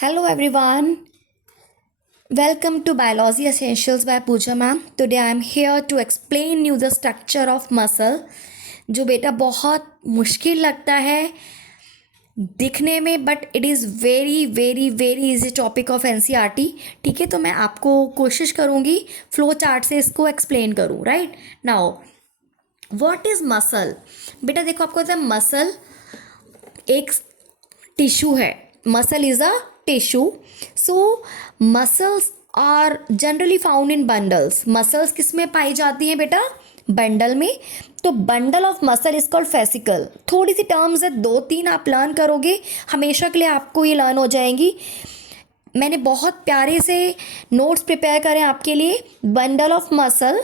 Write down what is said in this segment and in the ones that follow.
Hello everyone, welcome to Biology Essentials by Pooja ma'am. Today I am here to explain you the structure of muscle जो बेटा बहुत मुश्किल लगता है दिखने में but it is very very very easy topic of NCERT. ठीक है, तो मैं आपको कोशिश करूँगी फ्लो चार्ट से इसको एक्सप्लेन करूँ. Right now what is muscle. बेटा देखो, आपको पता है मसल एक टिश्यू है. Muscle is a tissue. So muscles are generally found in bundles. Muscles किस में पाई जाती हैं बेटा? बंडल में. तो bundle of muscle is called fascicle. थोड़ी सी टर्म्स है, 2-3 आप लर्न करोगे, हमेशा के लिए आपको ये लर्न हो जाएंगी. मैंने बहुत प्यारे से नोट्स प्रिपेयर करे आपके लिए. Bundle of muscle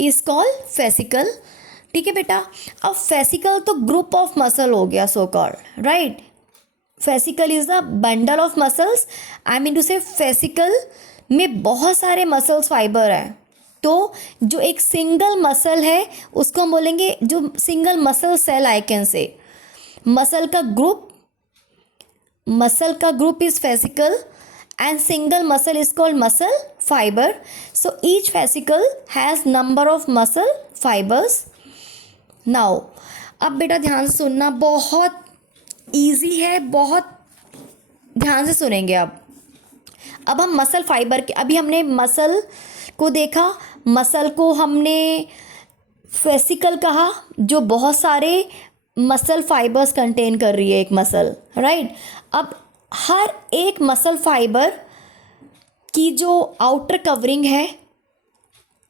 is called fascicle. ठीक है बेटा. अब फेसिकल तो ग्रुप ऑफ मसल हो गया so called. Right, fascicle is the bundle of muscles. I mean to say fascicle में बहुत सारे मसल्स फाइबर हैं. तो जो एक सिंगल मसल है उसको हम बोलेंगे जो single muscle cell. I can say muscle का group is fascicle and single muscle is called muscle fiber. So each fascicle has number of muscle fibers. Now अब बेटा ध्यान से सुनना, बहुत इजी है, बहुत ध्यान से सुनेंगे. अब हम मसल फाइबर के, अभी हमने मसल को देखा, मसल को हमने फेसिकल कहा जो बहुत सारे मसल फाइबर्स कंटेन कर रही है एक मसल. राइट, अब हर एक मसल फाइबर की जो आउटर कवरिंग है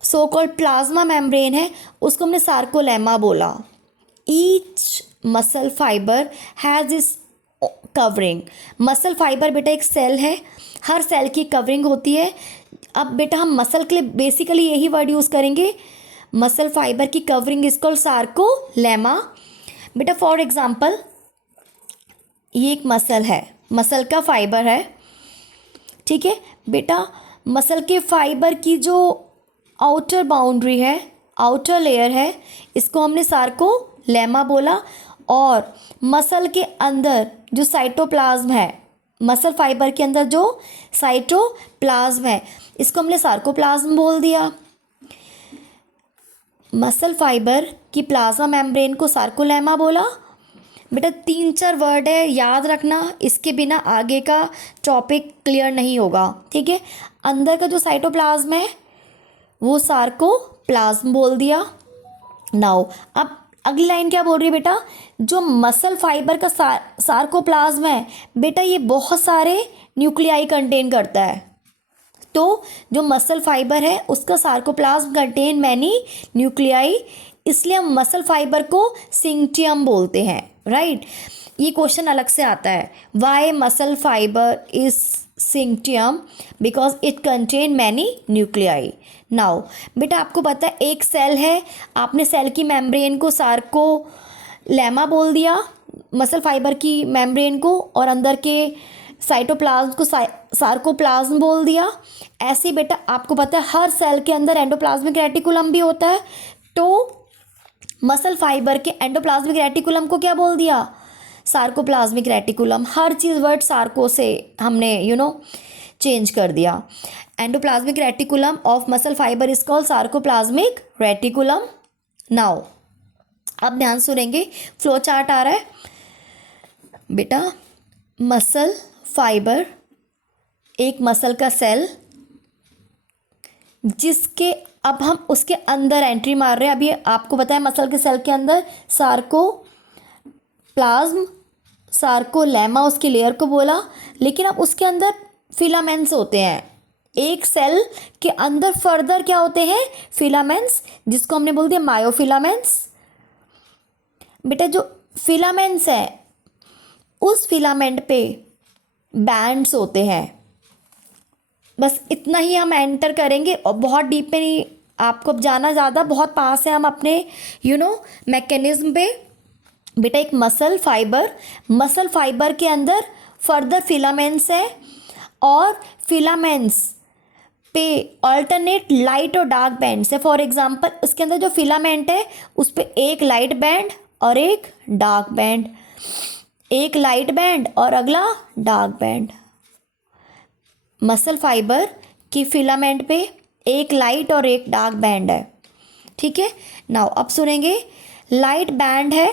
सो कॉल्ड प्लाज्मा मेम्ब्रेन है, उसको हमने सार्कोलेमा बोला. Each muscle fibre has this covering. Muscle fibre बेटा एक सेल है, हर सेल की कवरिंग होती है. अब बेटा हम मसल के लिए बेसिकली यही वर्ड यूज़ करेंगे. मसल फाइबर की कवरिंग इज कॉल्ड सार्कोलेमा. बेटा फॉर एग्जांपल ये एक मसल है, मसल का फाइबर है. ठीक है बेटा, मसल के फाइबर की जो आउटर बाउंड्री है, आउटर लेयर है, इसको हमने सार्कोलेमा बोला. और मसल के अंदर जो साइटोप्लाज्म है, मसल फाइबर के अंदर जो साइटोप्लाज्म है, इसको हमने सार्कोप्लाज्म बोल दिया. मसल फाइबर की प्लाज्मा मेम्ब्रेन को सार्कोलेमा बोला. बेटा 3-4 वर्ड है, याद रखना, इसके बिना आगे का टॉपिक क्लियर नहीं होगा. ठीक है, अंदर का जो साइटोप्लाज्म है वो सार्कोप्लाज्म बोल दिया. नाउ अब अगली लाइन क्या बोल रही है बेटा? जो मसल फाइबर का सार्कोप्लाज्म है बेटा, ये बहुत सारे न्यूक्लियाई कंटेन करता है. तो जो मसल फाइबर है उसका सार्कोप्लाज्म कंटेन मैनी न्यूक्लियाई, इसलिए हम मसल फाइबर को सिंक्टियम बोलते हैं. राइट, ये क्वेश्चन अलग से आता है. Why muscle fibre is syncytium? Because it contain many nuclei. Now बेटा आपको पता है एक सेल है, आपने सेल की मेम्ब्रेन को सार्कोलेमा बोल दिया, मसल फाइबर की मेम्ब्रेन को, और अंदर के साइटोप्लाज्म को सार्कोप्लाज्म बोल दिया. ऐसे बेटा आपको पता है हर सेल के अंदर एंडोप्लाज्मिक रेटिकुलम भी होता है. तो मसल फाइबर के एंडोप्लाज्मिक रेटिकुलम को क्या बोल दिया? Sarcoplasmic reticulum. हर चीज़ वर्ड सार्को से हमने चेंज कर दिया. Endoplasmic reticulum of muscle fibre is called sarcoplasmic reticulum. Now अब ध्यान सुनेंगे, फ्लो चार्ट आ रहा है बेटा. मसल फाइबर एक मसल का सेल जिसके, अब हम उसके अंदर एंट्री मार रहे हैं. अभी आपको पता है मसल के सेल के अंदर सार्कोप्लाज्म, सार्कोलेमा उसकी लेयर को बोला, लेकिन अब उसके अंदर फिलामेंट्स होते हैं. एक सेल के अंदर फर्दर क्या होते हैं? फिलामेंट्स, जिसको हमने बोल दिया मायोफिलामेंट्स. बेटा जो फिलामेंट्स हैं उस फिलामेंट पे बैंड्स होते हैं. बस इतना ही हम एंटर करेंगे और बहुत डीप में नहीं आपको अब जाना, ज़्यादा बहुत पास है हम अपने मैकेनिज्म पे. बेटा एक मसल फाइबर के अंदर फर्दर फिलामेंट्स हैं और फिलामेंट्स पे अल्टरनेट लाइट और डार्क बैंड्स है. फॉर एग्जांपल उसके अंदर जो फिलामेंट है उस पर एक लाइट बैंड और एक डार्क बैंड. एक लाइट बैंड और अगला डार्क बैंड। मसल फाइबर की फिलामेंट पे एक लाइट और एक डार्क बैंड है, ठीक है। नाउ अब सुनेंगे, लाइट बैंड है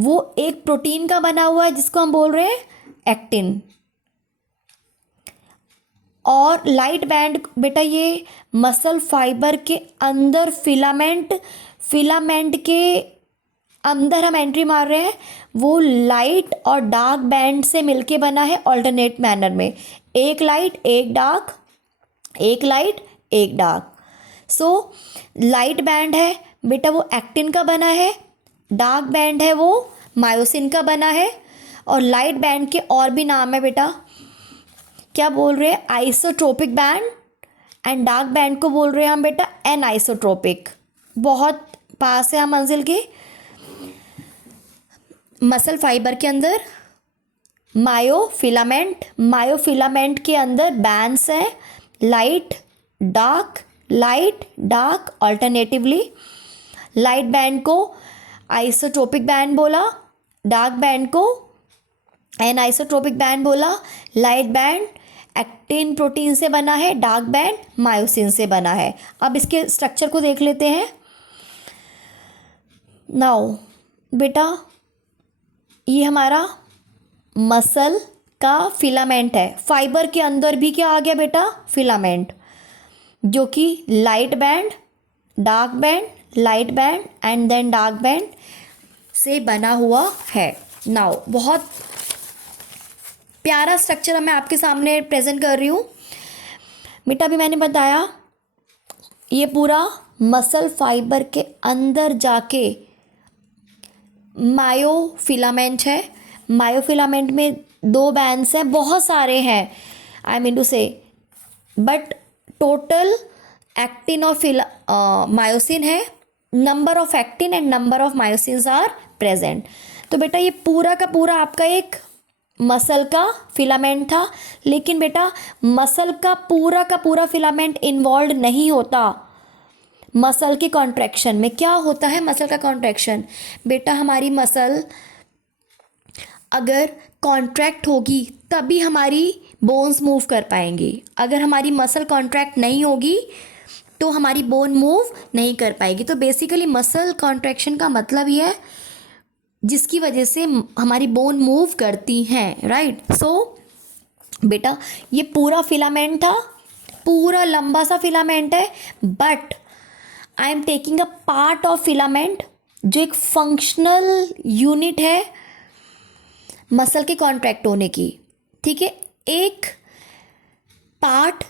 वो एक प्रोटीन का बना हुआ है जिसको हम बोल रहे हैं एक्टिन, और लाइट बैंड बेटा ये मसल फाइबर के अंदर फिलामेंट के अंदर हम एंट्री मार रहे हैं, वो लाइट और डार्क बैंड से मिलके बना है ऑल्टरनेट मैनर में, एक लाइट एक डार्क, एक लाइट एक डार्क। सो लाइट बैंड है बेटा वो एक्टिन का बना है, डार्क बैंड है वो मायोसिन का बना है, और लाइट बैंड के और भी नाम है बेटा, क्या बोल रहे हैं, isotropic band, and dark band को बोल रहे हैं हम बेटा एन आइसोट्रोपिक। बहुत पास है हम मंजिल के। मसल फाइबर के अंदर मायोफिलामेंट के अंदर बैंड्स हैं, light dark alternatively. Light band को आइसोट्रोपिक बैंड बोला, डार्क बैंड को एनाइसोट्रोपिक बैंड बोला। लाइट बैंड एक्टिन प्रोटीन से बना है, डार्क बैंड मायोसिन से बना है। अब इसके स्ट्रक्चर को देख लेते हैं। नाउ बेटा ये हमारा मसल का फिलामेंट है, फाइबर के अंदर भी क्या आ गया बेटा, फिलामेंट, जो कि light band, dark band, light band and then dark band से बना हुआ है। नाउ बहुत प्यारा स्ट्रक्चर मैं आपके सामने प्रेजेंट कर रही हूँ बेटा। अभी मैंने बताया ये पूरा मसल फाइबर के अंदर जाके मायोफिलामेंट है, मायोफिलामेंट में दो बैंड्स हैं, बहुत सारे हैं I mean to say, but total actin और मायोसिन है, number of actin and number of myosins are present. तो बेटा ये पूरा का पूरा आपका एक मसल का फिलामेंट था, लेकिन बेटा मसल का पूरा फिलामेंट इन्वॉल्व नहीं होता मसल के कॉन्ट्रैक्शन में। क्या होता है मसल का कॉन्ट्रैक्शन बेटा, हमारी मसल अगर कॉन्ट्रैक्ट होगी तभी हमारी बोन्स मूव कर पाएंगी, अगर हमारी मसल कॉन्ट्रैक्ट नहीं होगी तो हमारी बोन मूव नहीं कर पाएगी। तो बेसिकली मसल कॉन्ट्रैक्शन का मतलब ही है जिसकी वजह से हमारी बोन मूव करती हैं, राइट। सो बेटा ये पूरा फिलामेंट था, पूरा लंबा सा फिलामेंट है, but I am taking a part of filament जो एक फंक्शनल यूनिट है मसल के कॉन्ट्रैक्ट होने की, ठीक है। एक पार्ट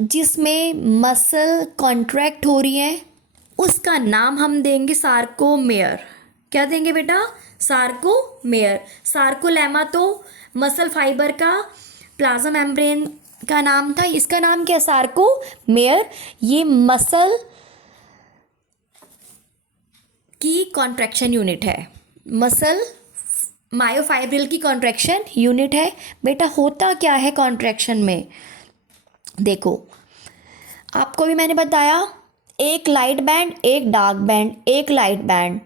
जिसमें मसल कॉन्ट्रैक्ट हो रही है उसका नाम हम देंगे सार्कोमेयर। क्या देंगे बेटा, सार्कोमेयर। सार्कोलेमा तो मसल फाइबर का प्लाज्मा मेम्ब्रेन का नाम था, इसका नाम क्या, सार्कोमेयर। ये मसल की कॉन्ट्रैक्शन यूनिट है, मसल मायोफाइब्रिल की कॉन्ट्रैक्शन यूनिट है। बेटा होता क्या है कॉन्ट्रैक्शन में, देखो आपको भी मैंने बताया एक लाइट बैंड एक डार्क बैंड, एक लाइट बैंड।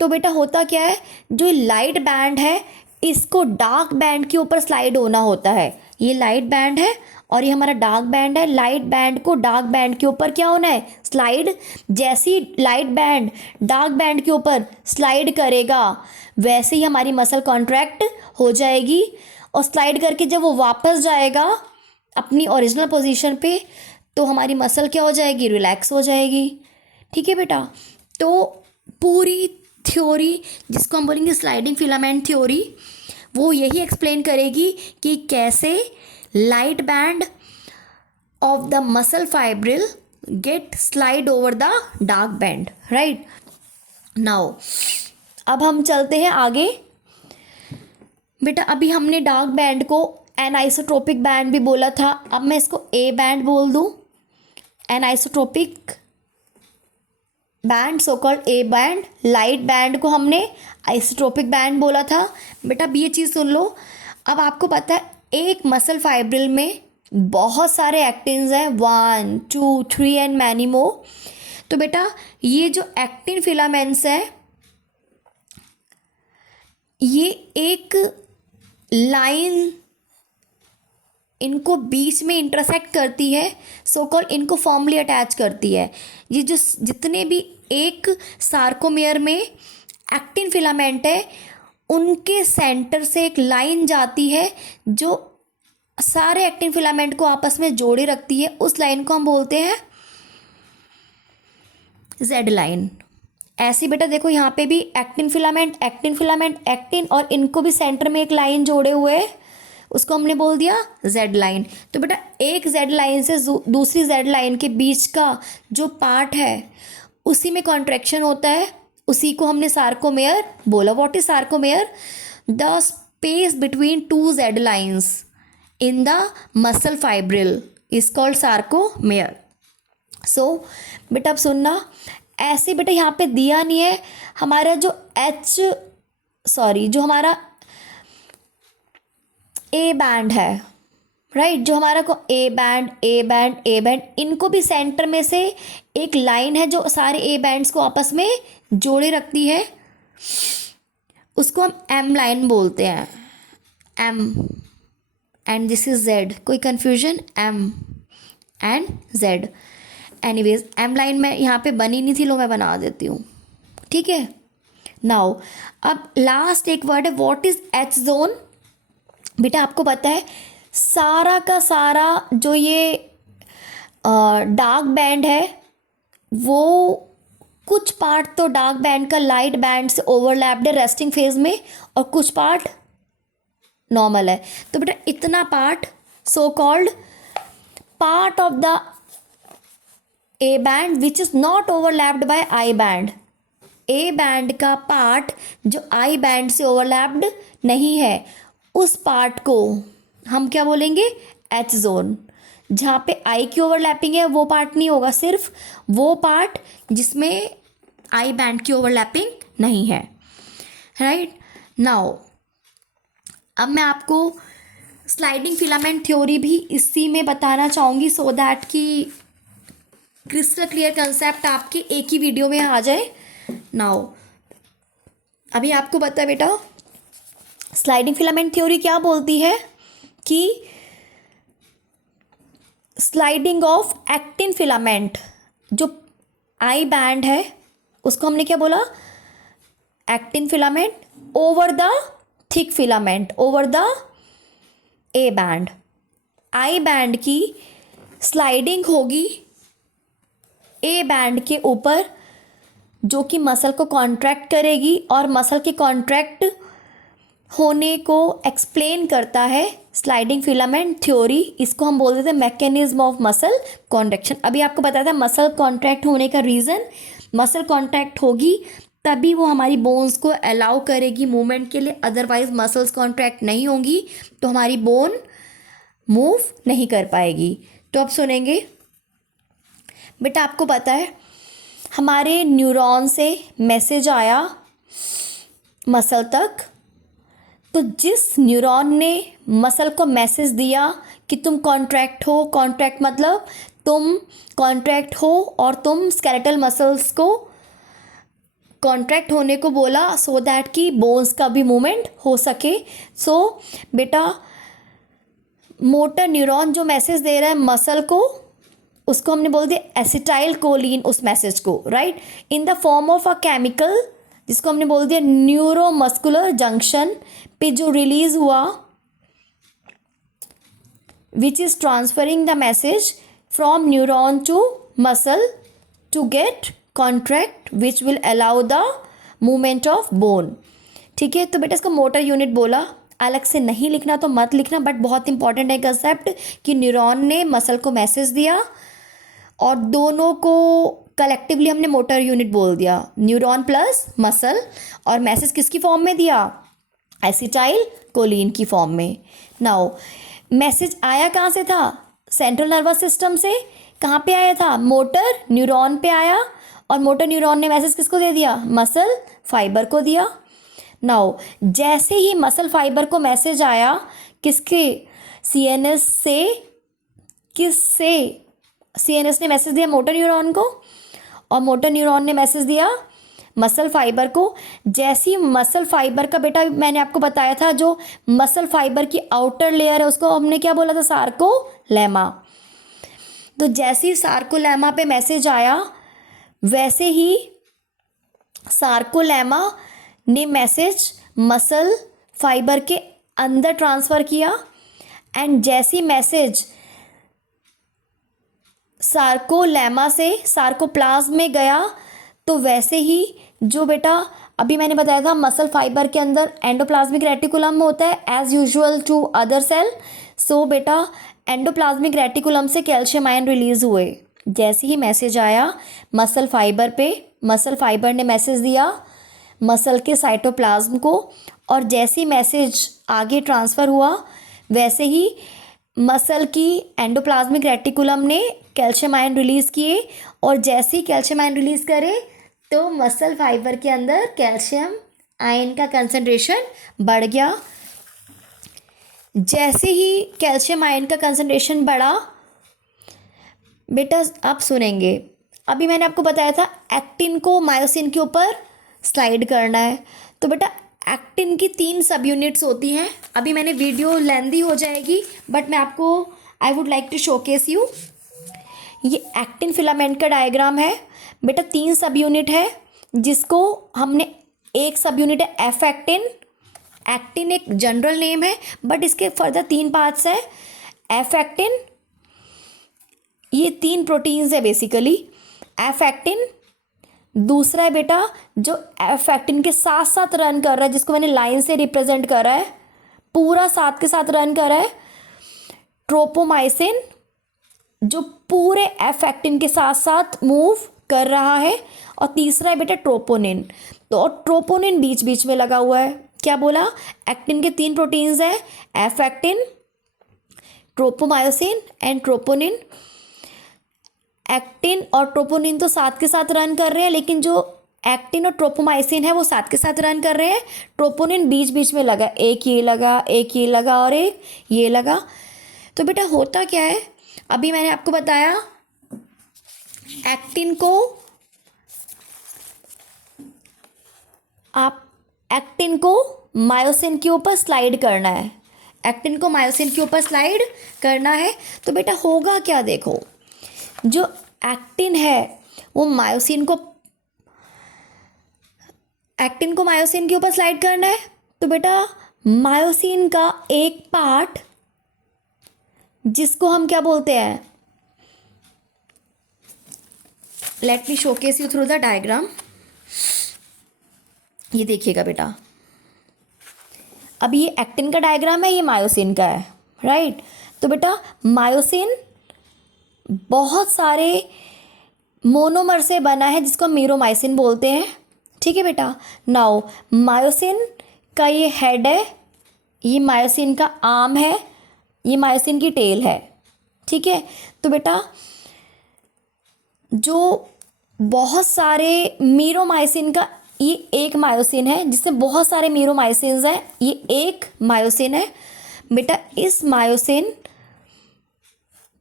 तो बेटा होता क्या है, जो लाइट बैंड है इसको डार्क बैंड के ऊपर स्लाइड होना होता है। ये लाइट बैंड है और ये हमारा डार्क बैंड है, लाइट बैंड को डार्क बैंड के ऊपर क्या होना है, स्लाइड। जैसी लाइट बैंड डार्क बैंड के ऊपर स्लाइड करेगा वैसे ही हमारी मसल कॉन्ट्रैक्ट हो जाएगी, और स्लाइड करके जब वो वापस जाएगा अपनी ओरिजिनल पोजीशन पे तो हमारी मसल क्या हो जाएगी, रिलैक्स हो जाएगी, ठीक है बेटा। तो पूरी थ्योरी जिसको हम बोलेंगे स्लाइडिंग फिलामेंट थ्योरी, वो यही एक्सप्लेन करेगी कि कैसे light band of the muscle fibril get slide over the dark band, right. Now अब हम चलते हैं आगे बेटा। अभी हमने डार्क बैंड को एनाइसोट्रोपिक बैंड भी बोला था, अब मैं इसको ए बैंड बोल दूं, anisotropic band so called A band. Light band को हमने आइसोट्रोपिक बैंड बोला था। बेटा अब ये चीज़ सुन लो, अब आपको पता है एक मसल फाइब्रिल में बहुत सारे एक्टिन्स हैं, 1 2 3 एंड मैनी मोर। तो बेटा ये जो एक्टिन फिलामेंट्स हैं ये एक लाइन इनको बीच में इंटरसेक्ट करती है, सो कॉल इनको फॉर्मली अटैच करती है। ये जो जितने भी एक सार्कोमेयर में एक्टिन फिलामेंट है, उनके सेंटर से एक लाइन जाती है जो सारे एक्टिन फिलामेंट को आपस में जोड़े रखती है। उस लाइन को हम बोलते हैं जेड लाइन। ऐसे बेटा देखो यहाँ पे भी एक्टिन फिलामेंट एक्टिन और इनको भी सेंटर में एक लाइन जोड़े हुए है, उसको हमने बोल दिया जेड लाइन। तो बेटा एक जेड लाइन से दूसरी जेड लाइन के बीच का जो पार्ट है उसी में कॉन्ट्रैक्शन होता है, उसी को हमने सार्कोमेयर बोला। What is sarcomere? The space between two Z lines in the muscle fibril is called sarcomere. So बेटा अब सुनना, ऐसे बेटा यहाँ पे दिया नहीं है हमारा जो जो हमारा ए बैंड है, राइट, जो हमारा को ए बैंड इनको भी सेंटर में से एक लाइन है जो सारे ए बैंड्स को आपस में जोड़े रखती है, उसको हम एम लाइन बोलते हैं। M and this is Z. कोई confusion? M and Z. Anyways M line में यहाँ पे बनी नहीं थी, लो मैं बना देती हूँ, ठीक है। नाउ अब लास्ट एक वर्ड है, व्हाट इज एच जोन। बेटा आपको पता है सारा का सारा जो ये डार्क बैंड है वो कुछ पार्ट तो डार्क बैंड का लाइट बैंड से ओवरलैप्ड है रेस्टिंग फेज में, और कुछ पार्ट नॉर्मल है। तो बेटा इतना part so called part of the A band which is not overlapped by I band. A band का पार्ट जो आई बैंड से ओवरलैप्ड नहीं है, उस पार्ट को हम क्या बोलेंगे? H zone. जहाँ पे आई की ओवरलैपिंग है वो पार्ट नहीं होगा, सिर्फ वो पार्ट जिसमें आई बैंड की ओवरलैपिंग नहीं है, राइट। नाउ अब मैं आपको स्लाइडिंग फिलामेंट थ्योरी भी इसी में बताना चाहूँगी, सो दैट कि क्रिस्टल क्लियर कंसेप्ट आपके एक ही वीडियो में आ जाए। नाउ अभी आपको पता है बेटा स्लाइडिंग फिलामेंट थ्योरी क्या बोलती है कि स्लाइडिंग ऑफ एक्टिन फिलामेंट, जो आई बैंड है उसको हमने क्या बोला? Actin filament over the thick filament over the A band. I band की स्लाइडिंग होगी ए बैंड के ऊपर, जो कि मसल को कॉन्ट्रैक्ट करेगी, और मसल के कॉन्ट्रैक्ट होने को एक्सप्लेन करता है स्लाइडिंग फिलामेंट थ्योरी। इसको हम बोल देते हैं मैकेनिज्म ऑफ मसल कॉन्ट्रैक्शन। अभी आपको बताया था मसल कॉन्ट्रैक्ट होने का रीज़न, मसल कॉन्ट्रैक्ट होगी तभी वो हमारी बोन्स को अलाउ करेगी मूवमेंट के लिए, अदरवाइज मसल्स कॉन्ट्रैक्ट नहीं होंगी तो हमारी बोन मूव नहीं कर पाएगी। तो अब सुनेंगे बेटा, आपको पता है हमारे न्यूरॉन से मैसेज आया मसल तक, तो जिस न्यूरॉन ने मसल को मैसेज दिया कि तुम कॉन्ट्रैक्ट हो, कॉन्ट्रैक्ट मतलब तुम कॉन्ट्रैक्ट हो और तुम स्केलेटल मसल्स को कॉन्ट्रैक्ट होने को बोला सो दैट कि बोन्स का भी मूवमेंट हो सके। सो बेटा मोटर न्यूरॉन जो मैसेज दे रहा है मसल को, उसको हमने बोल दिया एसिटाइल कोलिन, उस मैसेज को, right, in the form of a chemical, जिसको हमने बोल दिया न्यूरोमस्कुलर जंक्शन पे जो रिलीज हुआ, which is transferring the message from neuron to muscle to get contract which will allow the movement of bone. ठीक है, तो बेटा इसको मोटर यूनिट बोला, अलग से नहीं लिखना तो मत लिखना, बट बहुत इंपॉर्टेंट है कंसेप्ट कि न्यूरॉन ने मसल को मैसेज दिया और दोनों को कलेक्टिवली हमने मोटर यूनिट बोल दिया, न्यूरॉन प्लस मसल, और मैसेज किसकी फॉर्म में दिया? एसिटाइल कोलिन की फॉर्म में। नाउ मैसेज आया कहाँ से था? सेंट्रल नर्वस सिस्टम से। कहाँ पे आया था? मोटर न्यूरॉन पे आया, और मोटर न्यूरॉन ने मैसेज किसको दे दिया? मसल फाइबर को दिया। नाउ जैसे ही मसल फाइबर को मैसेज आया, किसके? सीएनएस से। किससे? सीएनएस ने मैसेज दिया मोटर न्यूरॉन को, और मोटर न्यूरॉन ने मैसेज दिया मसल फाइबर को। जैसी मसल फाइबर का बेटा मैंने आपको बताया था जो मसल फाइबर की आउटर लेयर है उसको हमने क्या बोला था, सार्कोलेमा। तो जैसे ही सार्कोलेमा पे मैसेज आया वैसे ही सार्कोलेमा ने मैसेज मसल फाइबर के अंदर ट्रांसफ़र किया एंड जैसी मैसेज सार्कोलेमा से सार्कोप्लाज्म में गया तो वैसे ही जो बेटा अभी मैंने बताया था मसल फाइबर के अंदर एंडोप्लाज्मिक रेटिकुलम होता है as usual to other cell. So बेटा एंडोप्लाज्मिक रेटिकुलम से कैल्शियम आयन रिलीज़ हुए। जैसे ही मैसेज आया मसल फाइबर पे, मसल फाइबर ने मैसेज दिया मसल के साइटोप्लाज्म को और जैसे ही मैसेज आगे ट्रांसफ़र हुआ वैसे ही मसल की एंडोप्लाज्मिक रेटिकुलम ने कैल्शियम आयन रिलीज़ किए और जैसे ही कैल्शियम आयन रिलीज़ करे तो मसल फाइबर के अंदर कैल्शियम आयन का कंसंट्रेशन बढ़ गया। जैसे ही कैल्शियम आयन का कंसंट्रेशन बढ़ा बेटा आप सुनेंगे, अभी मैंने आपको बताया था एक्टिन को मायोसिन के ऊपर स्लाइड करना है। तो बेटा एक्टिन की 3 सब यूनिट्स होती हैं। अभी मैंने वीडियो लेंदी हो जाएगी बट मैं आपको I would like to showcase you. ये एक्टिन फिलामेंट का डायग्राम है बेटा। 3 सब यूनिट है जिसको हमने, एक सब यूनिट है एफ एक्टिन। एक्टिन एक जनरल नेम है बट इसके फर्दर 3 पार्ट्स है। एफ एक्टिन, ये 3 प्रोटीन्स है बेसिकली। एफ एक्टिन, दूसरा है बेटा जो एफ एक्टिन के साथ साथ रन कर रहा है जिसको मैंने लाइन से रिप्रेजेंट करा है, पूरा साथ के साथ रन कर रहा है, ट्रोपोमाइसिन जो पूरे एफ एक्टिन के साथ साथ मूव कर रहा है। और तीसरा है बेटा ट्रोपोनिन। तो और ट्रोपोनिन बीच बीच में लगा हुआ है। क्या बोला, एक्टिन के 3 प्रोटीन्स हैं, F actin, tropomyosin and troponin. Actin और ट्रोपोनिन तो साथ के साथ रन कर रहे हैं लेकिन जो एक्टिन और ट्रोपोमाइसिन है वो साथ के साथ रन कर रहे हैं। ट्रोपोनिन बीच बीच में लगा, एक ये लगा, एक ये लगा और एक ये लगा। तो बेटा होता क्या है, अभी मैंने आपको बताया एक्टिन को, आप एक्टिन को मायोसिन के ऊपर स्लाइड करना है। एक्टिन को मायोसिन के ऊपर स्लाइड करना है तो बेटा होगा क्या, देखो जो एक्टिन है वो मायोसिन को, एक्टिन को मायोसिन के ऊपर स्लाइड करना है तो बेटा मायोसिन का एक पार्ट जिसको हम क्या बोलते हैं, let me showcase you through the diagram. ये देखिएगा बेटा, अभी ये एक्टिन का डायग्राम है, ये मायोसिन का है, राइट। तो बेटा मायोसिन बहुत सारे मोनोमर से बना है जिसको हम मीरोमाइसिन बोलते हैं, ठीक है बेटा। नाउ मायोसिन का ये हेड है, ये मायोसिन का आर्म है, ये मायोसिन की टेल है, ठीक है। तो बेटा जो बहुत सारे मीरोमाइसिन का ये एक मायोसिन है जिसमें बहुत सारे मीरोमाइसिन्स हैं, ये एक मायोसिन है बेटा। इस मायोसिन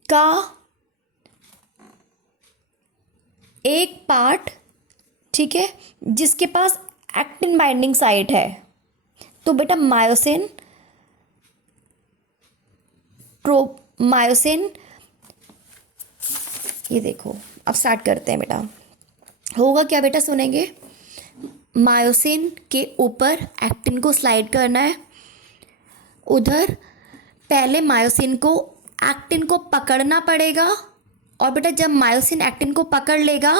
का एक पार्ट, ठीक है, जिसके पास एक्टिन बाइंडिंग साइट है। तो बेटा मायोसिन, मायोसिन, ये देखो अब स्टार्ट करते हैं बेटा। होगा क्या बेटा, सुनेंगे, मायोसिन के ऊपर एक्टिन को स्लाइड करना है। उधर पहले मायोसिन को एक्टिन को पकड़ना पड़ेगा और बेटा जब मायोसिन एक्टिन को पकड़ लेगा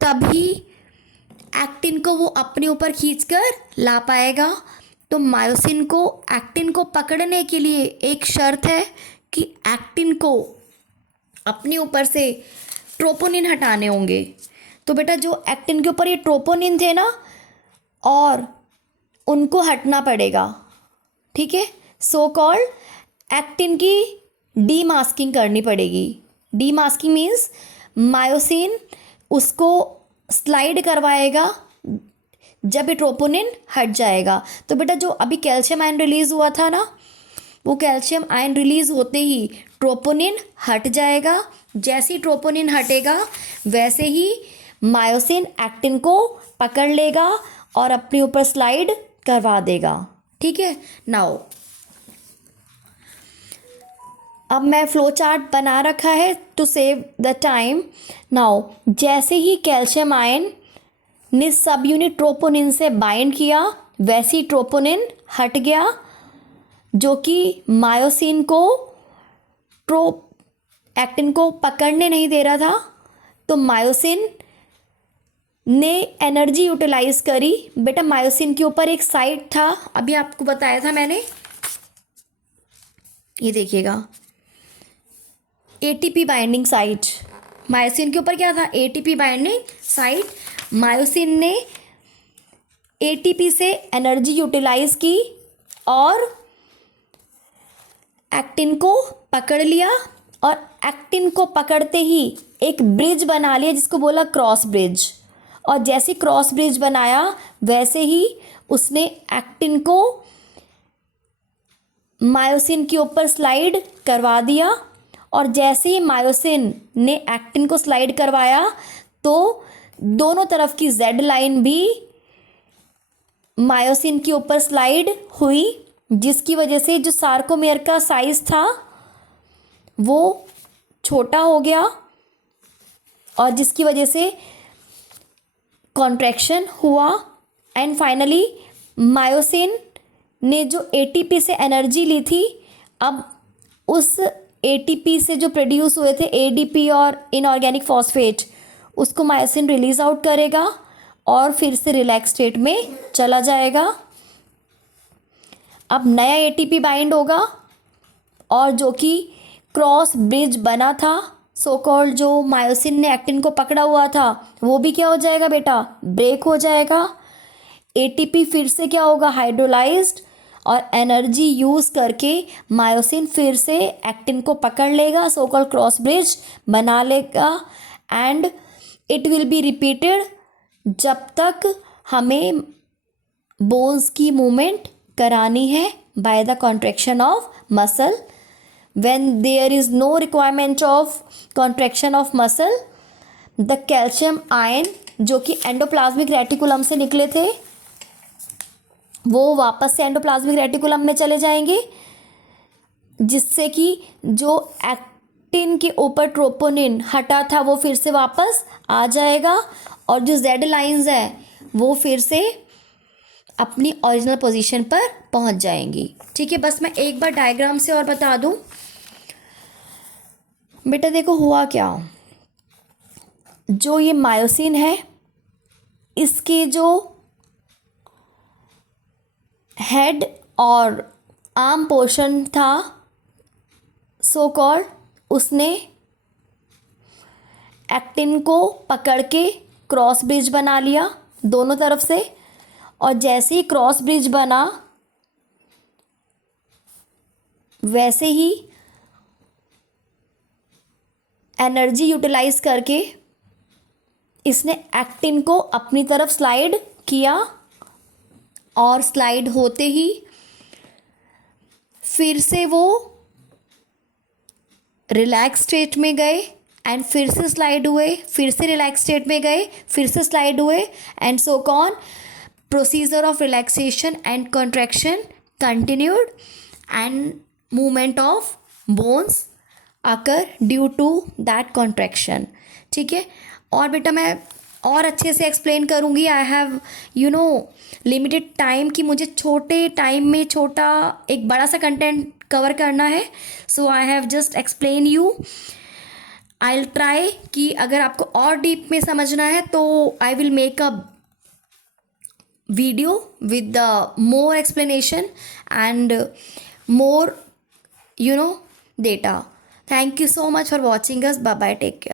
तभी एक्टिन को वो अपने ऊपर खींचकर ला पाएगा। तो मायोसिन को एक्टिन को पकड़ने के लिए एक शर्त है कि एक्टिन को अपने ऊपर से ट्रोपोनिन हटाने होंगे। तो बेटा जो एक्टिन के ऊपर ये ट्रोपोनिन थे ना, और उनको हटना पड़ेगा, ठीक है। सो कॉल्ड एक्टिन की डीमास्किंग करनी पड़ेगी। डीमास्किंग मीन्स मायोसिन उसको स्लाइड करवाएगा जब ये ट्रोपोनिन हट जाएगा। तो बेटा जो अभी कैल्शियम आयन रिलीज़ हुआ था ना, वो कैल्शियम आयन रिलीज़ होते ही ट्रोपोनिन हट जाएगा। जैसे ही ट्रोपोनिन हटेगा वैसे ही मायोसिन एक्टिन को पकड़ लेगा और अपने ऊपर स्लाइड करवा देगा। ठीक है, नाउ अब मैं फ्लो चार्ट बना रखा है to save the time. Now जैसे ही कैल्शियम आयन ने सब यूनिट ट्रोपोनिन से बाइंड किया, वैसी ट्रोपोनिन हट गया जो कि मायोसिन को एक्टिन को पकड़ने नहीं दे रहा था। तो मायोसिन ने एनर्जी यूटिलाइज करी। बेटा मायोसिन के ऊपर एक साइट था, अभी आपको बताया था मैंने, ये देखिएगा एटीपी बाइंडिंग साइट। मायोसिन के ऊपर क्या था? ATP binding site. मायोसिन ने एटीपी से एनर्जी यूटिलाइज की और एक्टिन को पकड़ लिया, और एक्टिन को पकड़ते ही एक ब्रिज बना लिया जिसको बोला क्रॉस ब्रिज। और जैसे क्रॉस ब्रिज बनाया वैसे ही उसने एक्टिन को मायोसिन के ऊपर स्लाइड करवा दिया। और जैसे ही मायोसिन ने एक्टिन को स्लाइड करवाया तो दोनों तरफ की जेड लाइन भी मायोसिन के ऊपर स्लाइड हुई, जिसकी वजह से जो सार्कोमेयर का साइज था वो छोटा हो गया और जिसकी वजह से कॉन्ट्रैक्शन हुआ। एंड फाइनली मायोसिन ने जो एटीपी से एनर्जी ली थी, अब उस एटीपी से जो प्रोड्यूस हुए थे एडीपी और इनऑर्गेनिक फॉस्फेट, उसको मायोसिन रिलीज आउट करेगा और फिर से रिलैक्स स्टेट में चला जाएगा। अब नया एटीपी बाइंड होगा और जो कि क्रॉस ब्रिज बना था, सो कॉल्ड जो मायोसिन ने एक्टिन को पकड़ा हुआ था, वो भी क्या हो जाएगा बेटा? ब्रेक हो जाएगा। एटीपी फिर से क्या होगा? हाइड्रोलाइज्ड, और एनर्जी यूज़ करके मायोसिन फिर से एक्टिन को पकड़ लेगा, सो कॉल्ड क्रॉस ब्रिज बना लेगा। And it will be repeated जब तक हमें बोन्स की मूवमेंट करानी है by the contraction of muscle. When there is no requirement of contraction of muscle, the calcium ion जो कि एंडोप्लाज्मिक रेटिकुलम से निकले थे वो वापस से एंडोप्लाज्मिक रेटिकुलम में चले जाएंगे, जिससे कि जो एक्टिन के ऊपर ट्रोपोनिन हटा था वो फिर से वापस आ जाएगा और जो जेड लाइंस है वो फिर से अपनी ओरिजिनल पोजीशन पर पहुंच जाएंगी। ठीक है, बस मैं एक बार डायग्राम से और बता दूं। बेटा देखो हुआ क्या, जो ये मायोसिन है इसके जो हेड और आर्म पोर्शन था सो कॉल्ड, उसने एक्टिन को पकड़ के क्रॉस ब्रिज बना लिया दोनों तरफ से, और जैसे ही क्रॉस ब्रिज बना वैसे ही एनर्जी यूटिलाइज करके इसने एक्टिन को अपनी तरफ स्लाइड किया, और स्लाइड होते ही फिर से वो रिलैक्स स्टेट में गए एंड फिर से स्लाइड हुए, फिर से रिलैक्स स्टेट में गए, फिर से स्लाइड हुए, and so con procedure of relaxation and contraction continued and movement of bones occur due to that contraction. ठीक है, और बेटा मैं और अच्छे से एक्सप्लेन करूँगी। आई हैव लिमिटेड टाइम कि मुझे छोटे टाइम में छोटा एक बड़ा सा कंटेंट कवर करना है, so I have just explain you. I will try कि अगर आपको और डीप में समझना है तो I will make a video with the more explanation and more data. Thank you so much for watching us. Bye bye, take care.